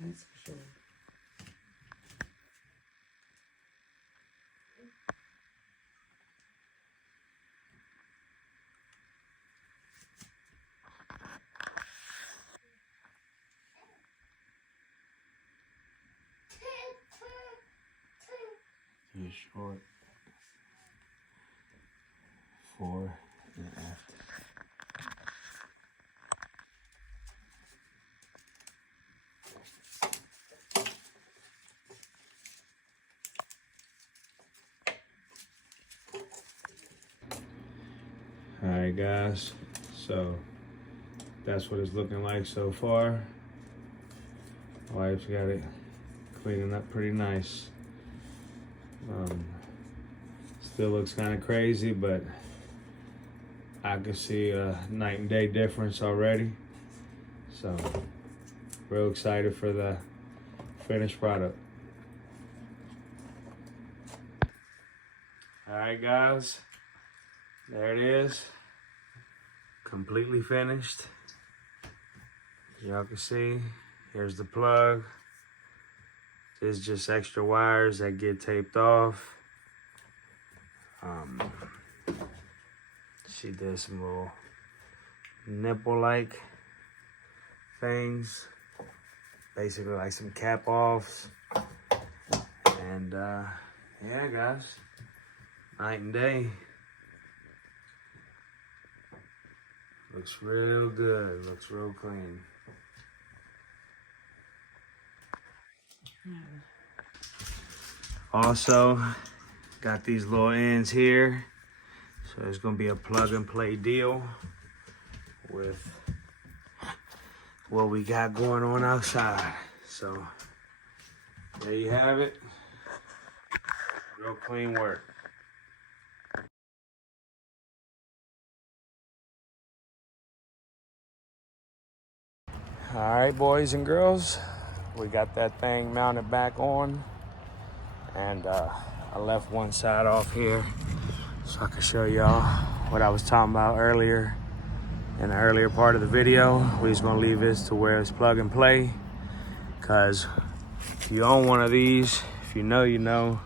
That's for sure. Too short. 4 and after. All right, guys. So that's what it's looking like so far. Wife's got it cleaning up pretty nice. Still looks kind of crazy, but I can see a night and day difference already. So real excited for the finished product. All right, guys, there it is, completely finished. As y'all can see, here's the plug. There's just extra wires that get taped off. She did some little nipple-like things, basically like some cap-offs. And yeah, guys, night and day. Looks real good, looks real clean. Also, got these little ends here. So it's gonna be a plug and play deal with what we got going on outside. So there you have it. Real clean work. All right, boys and girls, we got that thing mounted back on, and I left one side off here so I can show y'all what I was talking about earlier in the earlier part of the video. We're just gonna leave this to where it's plug and play, because if you own one of these, if you know, you know,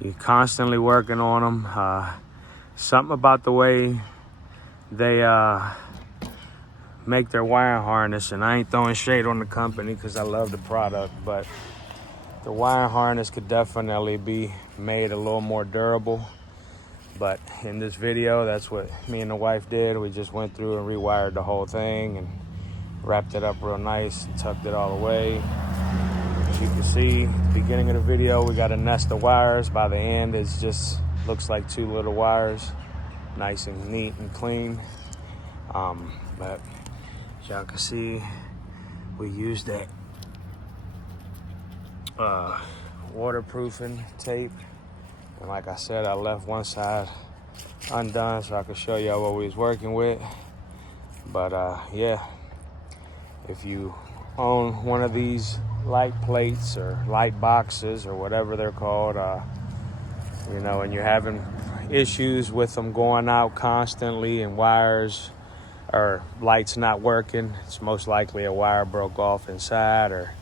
you're constantly working on them. Something about the way they make their wire harness, and I ain't throwing shade on the company because I love the product, but the wire harness could definitely be made a little more durable. But in this video, that's what me and the wife did. We just went through and rewired the whole thing and wrapped it up real nice and tucked it all away. As you can see, beginning of the video, we got a nest of wires. By the end, it just looks like 2 little wires, nice and neat and clean. But as y'all can see, we used that waterproofing tape. And like I said, I left one side undone so I could show y'all what we was working with. But yeah, if you own one of these light plates or light boxes or whatever they're called, you know, and you're having issues with them going out constantly and wires or lights not working, it's most likely a wire broke off inside or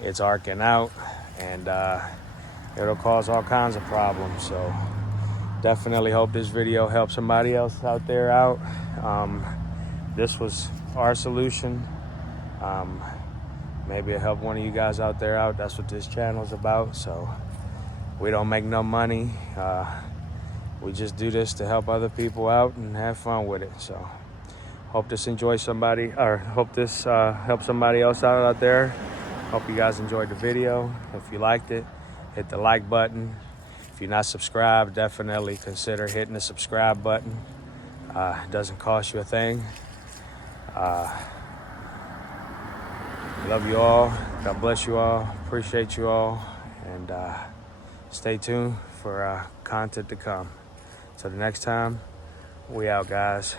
it's arcing out, and it'll cause all kinds of problems. So definitely hope this video helps somebody else out there out. This was our solution. Maybe it'll help one of you guys out there out. That's what this channel is about. So we don't make no money. We just do this to help other people out and have fun with it. So hope this enjoys somebody, or hope this helps somebody else out there. Hope you guys enjoyed the video. If you liked it, hit the like button. If you're not subscribed, definitely consider hitting the subscribe button. It doesn't cost you a thing. Love you all. God bless you all. Appreciate you all. And stay tuned for content to come. Till the next time, we out, guys.